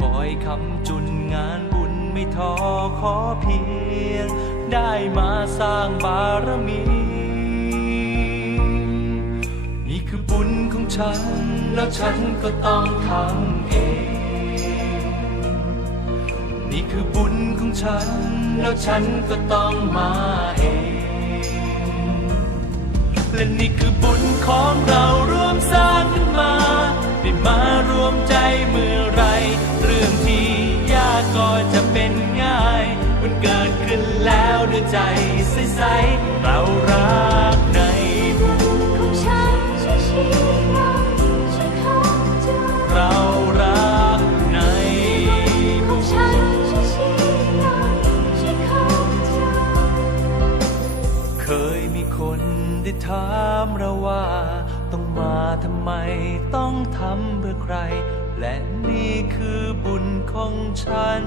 คอยคำจุนงานบุญไม่ท้อขอเพียง ได้มาสร้างบารมี นี่คือบุญของฉัน แล้วฉันก็ต้องทำเอง นี่คือบุญของฉัน แล้วฉันก็ต้องมาเอง และนี่คือบุญของเรา ก็จะเป็นง่ายมันเกิดขึ้นแล้วด้วยใจใสๆเรารักในหมู่เรารักในของฉันช่วยชี้นำช่วยเข้าใจเคยมีคนได้ถามเราว่า ต้องมาทำไมต้องทำเพื่อใคร และนี่คือบุ ญของฉัน